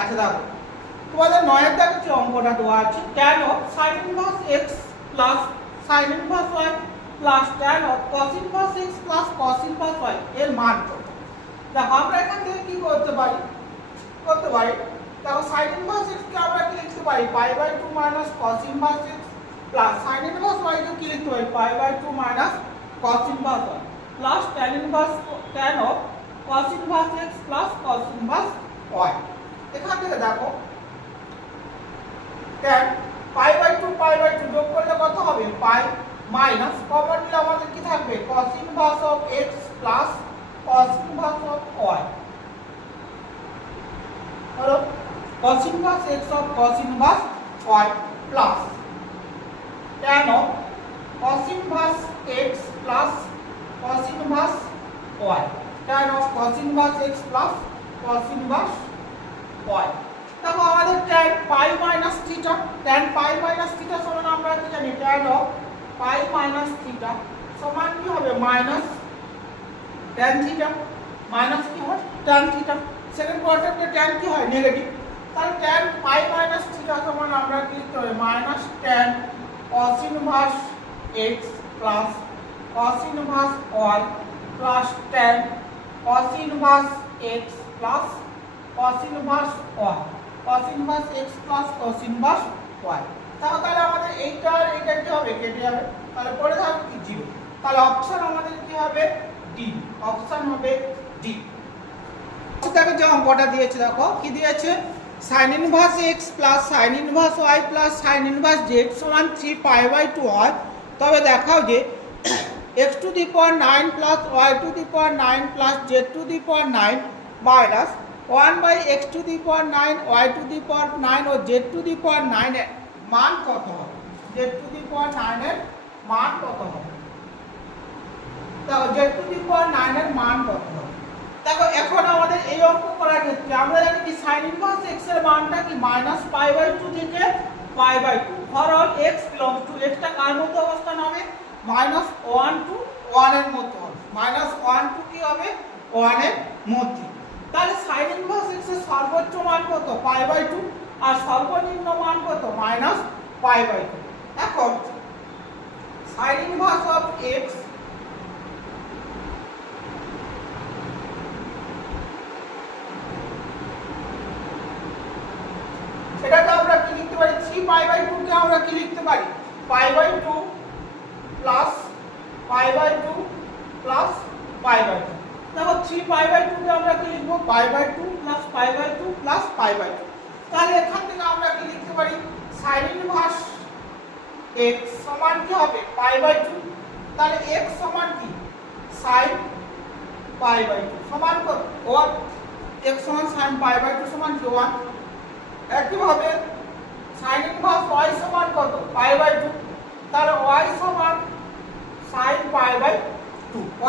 আচ্ছা দেখো তোমাদের 9 এর দাগে যে অঙ্কটা দেওয়া আছে tan of sin inverse x plus sin inverse y plus tan of cos inverse x plus cos inverse y এর মান কত। দেখো আমরা এখান থেকে কি করতে পারি দেখো sin inverse x কে আমরা কি লিখতে পারি π/2 cos inverse x plus sin inverse y কে কি লিখতে পারি π/2 cos inverse y plus tan of cos inverse x plus cos inverse y। এখান থেকে দেখো tan π/2 যোগ করলে কত হবে পাই মাইনাস কমন নিলে আমাদের কি থাকবে cos inverse of x plus cos inverse of y হলো cos inverse x of cos inverse y plus tan of cos inverse x plus cos inverse y tan of cos inverse x plus cos inverse y। দেখো আমাদের tan পাই minus theta সমান আমরা কি জানি tan of pi minus theta সমান কি হবে minus tan theta minus কি হয় tan থিটা। সেকেন্ড কোয়াড্রেন্টে tan কি হয় নেগেটিভ, তাহলে tan পাই মাইনাস থিটা সমান আমরা কি লিখতে হবে minus tan cos inverse x plus cos inverse y plus tan cos inverse x plus cos inverse y cos inverse x plus cos inverse y। তাহলে আমাদের এইটা আর এটা কি হবে কেটে যাবে, তাহলে পড়ে থাকবে কি 0। তাহলে অপশন আমাদের কি হবে ডি, অপশন হবে ডি। দেখো যে অঙ্কটা দিয়েছে দেখো কি দিয়েছে sin inverse x plus sin inverse y plus sin inverse z সমান 3π/2 হয়। তবে দেখাও যে x to the power 9 plus y to the power 9 plus z to the power 9 minus 1/x to the power 9 y to the power 9 O z to the power 9 এর মান কত হবে, z to the power 9 এর মান কত হবে। দেখো z to the power 9 এর মান কত হবে। দেখো এখন আমাদের এই অঙ্ক করার ক্ষেত্রে আমরা জানি কি sin inverse x এর মানটা কি -π/2 থেকে π/2 for all x belongs to x টা কার মধ্যে অবস্থান হবে -1 to 1 এর মধ্যে হবে, -1 to কি হবে 1 এর মধ্যে। তাহলে sin inverse x এর সর্বোচ্চ মান কত π/2 আর সর্বনিম্ন মান কত -π/2। এখন sin inverse of x এটাকে আমরা কি লিখতে পারি 3π/2 কে আমরা কি লিখতে পারি π/2 প্লাস π/2 প্লাস π/2। দেখো 3π/2 কে আমরা কি লিখব π/2 প্লাস π/2 প্লাস π/2। তাহলে এখান থেকে আমরা কি লিখতে পারি sin inverse x সমান কি হবে π/2, তাহলে x সমান কি sin π/2 সমান কত 1, x সমান sin π/2 সমান 1। একইভাবে sin inverse y সমান কত π/2, তাহলে y সমান sin π/2,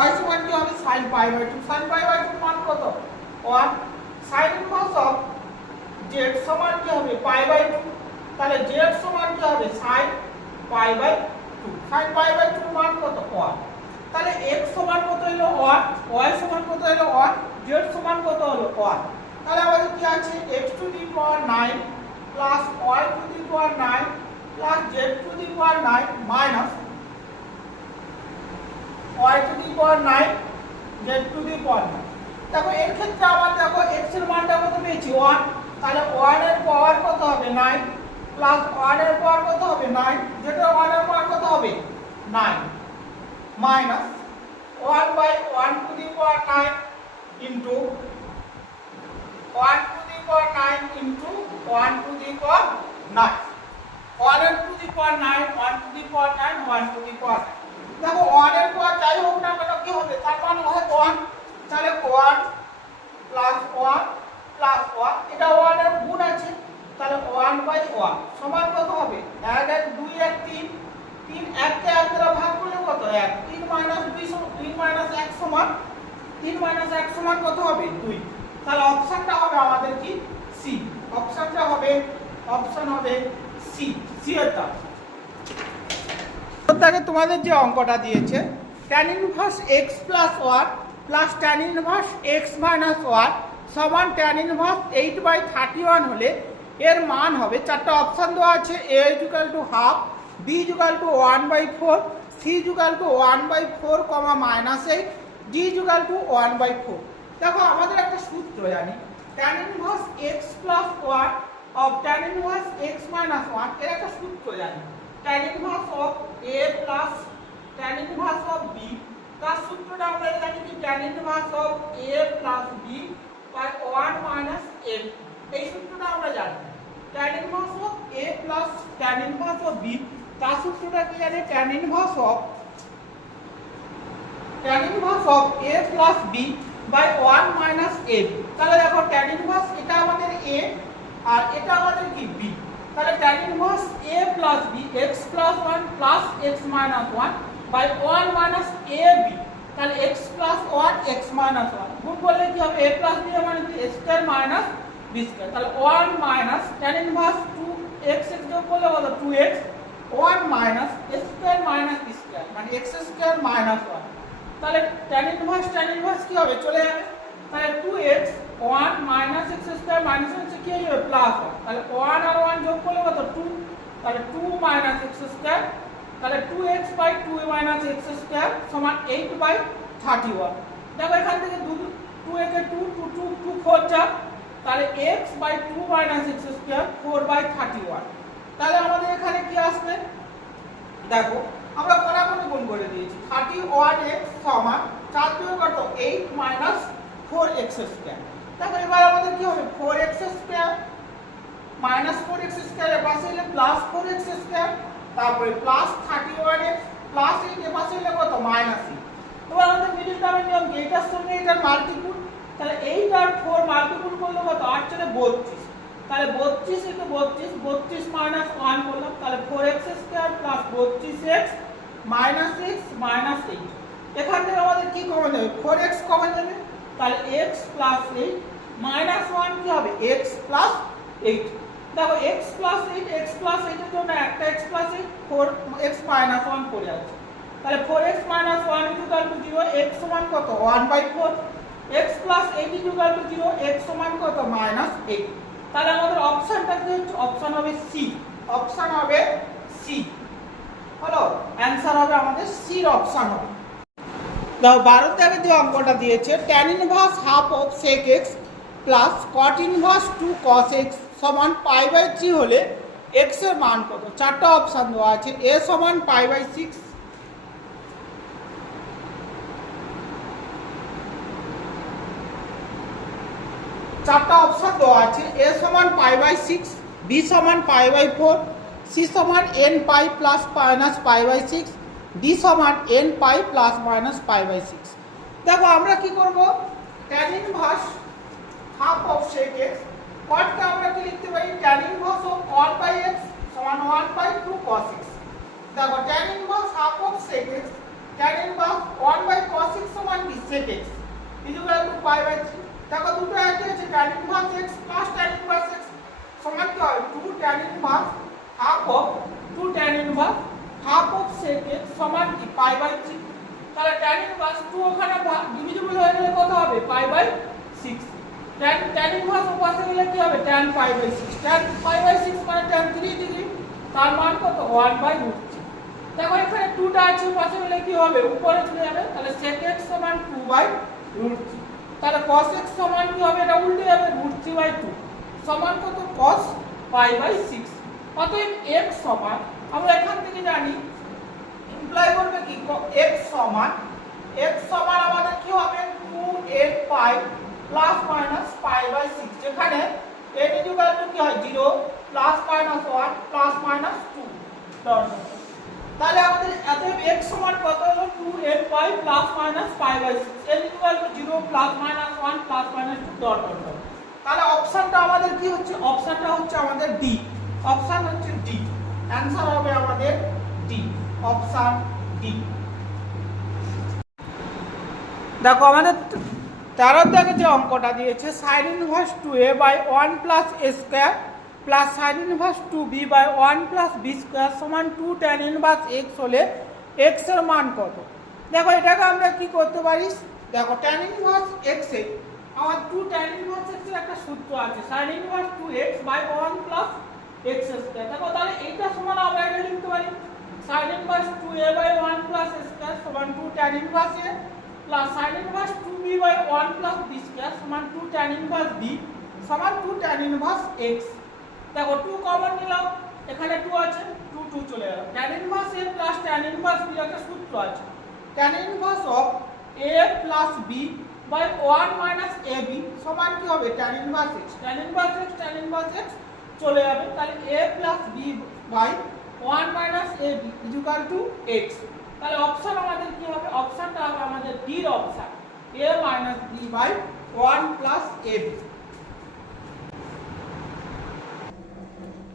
y সমান কি হবে sin π/2, sin π/2 মান কত 1। sin inverse of z সমান কি হবে π/2, তাহলে z সমান কি হবে sin π/2, sin π/2 মান কত 1। তাহলে x সমান কত হলো 1, y সমান কত হলো 1, z সমান কত হলো 1। তাহলে আমাদের কি আছে x to the power 9 plus y to the power 9 plus z to the power 9 minus y to the power 9 z to the power 9। দেখো এর ক্ষেত্রে আমরা দেখো x এর মানটা কত পেয়েছি 1, তাহলে 1 এর পাওয়ার কত হবে 9 প্লাস 1 এর পাওয়ার কত হবে 9, যেটা 1 এর পাওয়ার কত হবে 9 minus 1/1 to the power 9 into 1 to the power 9 into 1 to the power 9, 1 to the power 9 1 to the power 9 1 to the power 9। দেখো 1 এর পাওয়ার যাই হোক না কেন কি হবে তার মানে হবে 1, তাহলে 1 প্লাস 1 প্লাস 1 এটা 1 এর গুণ আছে, তাহলে 1/1 সমান কত হবে 1 1 2 1 3, 3 1 কে 1 দ্বারা ভাগ করলে কত 1, 3 - 2 3 - 1 সমান 3 - 1 সমান কত হবে 2। তাহলে অপশনটা হবে আমাদের কি সি, অপশনটা হবে অপশন হবে সি, সি এটা। তাহলে তোমাদের যে অঙ্কটা দিয়েছে tan inverse x plus 1 plus tan inverse x minus 1 সমান ট্যান ইনভার্স 8/31 হলে এর মান হবে, চারটা অপশান দেওয়া আছে, a equal to half, b equal to 1/4, c equal to 1/4, -8, d equal to 1/4। দেখো আমাদের একটা সূত্র জানি, tan inverse x plus 1 of tan inverse x minus 1 এর একটা সূত্র জানি, tan inverse of a plus tan inverse of b, তার সূত্রটা আমরা জানি কি tan inverse of a plus b by 1 minus a, এই সূত্রটা আমরা জানি। Tan inverse of a plus tan inverse of b, তার সূত্রটা কি জানি, tan inverse of a plus b by 1 minus a। তাহলে দেখো ট্যান ইনভার্স এটা আমাদের a আর এটা আমাদের কি b, তাহলে tan inverse a plus b x plus 1 plus x minus 1 by 1 minus a b, তাহলে x প্লাস 1 x মাইনাস 1 গুণ করলে কি হবে, a প্লাস b মানে কি a square minus b square, তাহলে 1 minus tan inverse 2x x যোগ করলে কত 2x, 1 minus a square minus b square মানে x স্কয়ার মাইনাস 1, তাহলে ট্যান ইনভার্স কি হবে, চলে যাবে, তাহলে 2x 1 minus x square minus হচ্ছে কি হবে প্লাস 1, তাহলে 1 আর 1 যোগ করলে কত 2, তাহলে 2 মাইনাস x স্কয়ার, তাহলে 2x by 2 minus x square সমান 8/31। দেখো এখান থেকে 2 একে 2 2 2 4 4, তাহলে x by 2 minus x square 4/31। তাহলে আমাদের এখানে কি আসবে, দেখো আমরা কোনাকুনি গুণ করে দিয়েছি, 31x সমান 4 2 কত 8 মাইনাস 4x স্কয়ার। দেখো এবার আমাদের কি হবে, 4x square minus 4x square এর পাশে এলে প্লাস 4x স্কয়ার, তারপরে প্লাস 31x প্লাস 8 এর পাশে এলে কত মাইনাস 8। এবার আমাদের মিডল টার্মের নিয়ম কি, এটার সঙ্গে এটার মাল্টিপুল, তাহলে 8 আর 4 মাল্টিপুল করলে কত 8 চলে 32, তাহলে 32 into 32 মাইনাস 1 করলাম, তাহলে 4x square plus 32x minus 6 minus 8। এখান থেকে আমাদের কি কমন যাবে, 4x কমন যাবে, তাহলে x প্লাস 8 মাইনাস 1 কি হবে x প্লাস 8। দেখো x প্লাস 8 এর জন্য একটা x প্লাস 8 4x মাইনাস 1 পড়ে আছে, তাহলে 4x minus 1 equal to 0, x সমান কত 1/4, x plus 8 equal to 0, x সমান কত মাইনাস 8। তাহলে আমাদের অপশনটা কি হচ্ছে, অপশন হবে সি, অপশন হবে সি হলো অ্যানসার হবে আমাদের সি এর অপশন হবে। দাও 12 থেকে যে অঙ্কটা দিয়েছে, tan inverse half of sec x plus cot inverse 2 cos x সমান π/3 হলে x এর মান কত, চারটা অপশন দেওয়া আছে, a সমান π/6, চারটা অপশন দেওয়া আছে, a সমান π/6, b সমান π/4, c সমান n π প্লাস মাইনাস π/6, d সমান n π প্লাস মাইনাস π/6। দেখো আমরা কি করব, tan inverse half of sec x, cot কে আমরা কি লিখতে পারি, tan ইনভার্স অফ 1/x সমান 1/2 cos x। দেখো tan inverse half of sec x, tan inverse 1/cos x সমান কি sec x ইকুয়াল টু π/3। দেখো দুটো একই আছে, tan inverse x plus tan inverse x সমান কি হয় 2 tan inverse half of 2 tan inverse half of sec x সমান কি π/3। তাহলে tan ইনভার্স 2 ওখানে ডিভিজিবল হয়ে গেলে কত হবে π/6, tan ইনভার্স পাশে গেলে কি হবে tan π/6, tan π/6 মানে tan 3 ডিগ্রি, তার মান কত 1/√3। দেখো এখানে 2টা আছে, পাশে গেলে কি হবে উপরে চলে যাবে, তাহলে sec x সমান 2/√3, তাহলে cos x সমান কি হবে, এটা উল্টে যাবে √3/2 সমান কত cos π/6। অতএব x সমান আমরা এখান থেকে জানি ইমপ্লাই করবে কি x সমান আমাদের কি হবে 2n π প্লাস মাইনাস π/6, যেখানে n ইকুয়াল টু কি হয় 0 প্লাস মাইনাস 1 প্লাস মাইনাস 2 তাহলে আমাদের অতএব x সমান কত হলো 2n π plus minus π/6, n equal to 0 plus minus 1 plus minus 2 তাহলে অপশনটা আমাদের কি হচ্ছে, অপশনটা হচ্ছে আমাদের ডি, অপশন হচ্ছে ডি, অ্যানসার হবে আমাদের ডি, অপশন ডি। দেখো আমাদের 13 থেকে যে অঙ্কটা দিয়েছে, sin inverse 2a by 1 plus a square plus sin inverse 2b by 1 plus b square সমান 2 tan ইনভার্স x হলে x এর মান কত। দেখো এটাকে আমরা কি করতে পারি, দেখো tan ইনভার্স x এ আমার 2 tan ইনভার্স x এর একটা সূত্র আছে sin inverse 2x by 1 plus x square. দেখো তাহলে এইটা সমান আমরা এটা লিখতে পারি sin inverse 2a by 1 plus a square সমান 2 tan inverse a plus sin inverse 2b by 1 plus b square সমান 2 tan ইনভার্স b সমান 2 tan ইনভার্স x। দেখো 2 কমন নিলাম, এখানে 2 আছে, 2 2 চলে গেল। tan inverse a plus tan inverse b একটা সূত্র আছে, tan inverse of a plus b by 1 minus ab সমান কি হবে tan inverse x। tan inverse x tan inverse x চলে যাবে, তাহলে a plus b by 1 minus ab equal to x। তাহলে অপশন আমাদের কি হবে, অপশনটা হবে আমাদের ডি এর option a minus b by 1 plus ab।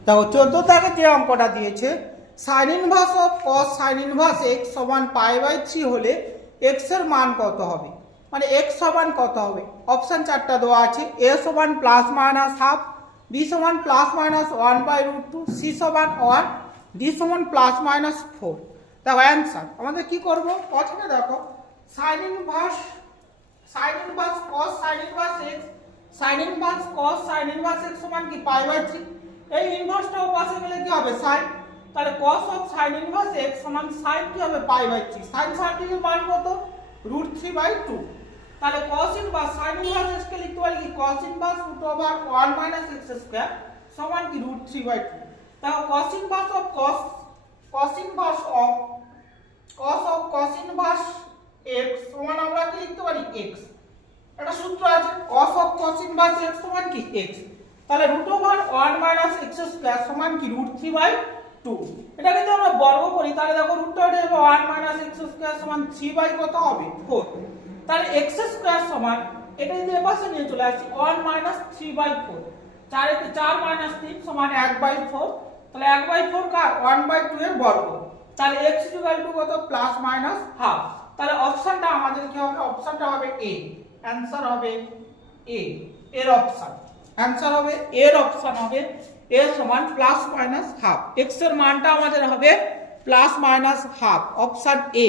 দেখো 14 থেকে যে অঙ্কটা দিয়েছে sin inverse of cos sin inverse x সমান পাই বাই 3 হলে x এর মান কত হবে, মানে x সমান কত হবে। অপশন চারটা দেওয়া আছে, a সমান প্লাস মাইনাস হাফ, b সমান plus minus 1 by root 2, c সমান 1, d সমান প্লাস মাইনাস 4। দেখো অ্যান্সার আমাদের কি করব, প্রথমে দেখো sin inverse cos sin inverse x, sin inverse cos sin inverse x সমান কি পাই বাই 3, এই ইনভার্সটাও পাশে গেলে কি হবে sin, তাহলে cos of sin inverse x সমান sin কি হবে পাই বাই 3, sin এর মান কত √3 বাই 2। তাহলে cos inverse sin inverse x কে লিখতে পারি কি cos inverse √1 minus x square সমান কি √3 বাই 2। তাহলে cos inverse of cos inverse x সমান আমরা কি লিখতে পারি x, একটা সূত্র আছে cos of cos inverse x সমান কি x। তাহলে √1 মাইনাস x স্কয়ার সমান কি √3 বাই 2। এটা যদি আমরা বর্গ করি তাহলে দেখো √1 মাইনাস x স্কয়ার সমান 3 বাই কত হবে 4। তাহলে x স্কয়ার সমান এটা যদি এপাশে নিয়ে চলে আসি 1 মাইনাস 3 বাই 4, 4 এ 4 মাইনাস 3 সমান 1 বাই 4, তাহলে 1 বাই 4 কার 1 বাই 2 এর বর্গ, তাহলে x ইকুয়াল টু কত প্লাস মাইনাস হাফ। তাহলে অপশনটা আমাদের কি হবে, অপশনটা হবে a, অ্যানসার হবে a এর অপশন, অ্যানসার হবে এর অপশন হবে a সমান প্লাস মাইনাস হাফ, x এর মানটা আমাদের হবে plus minus half, option a।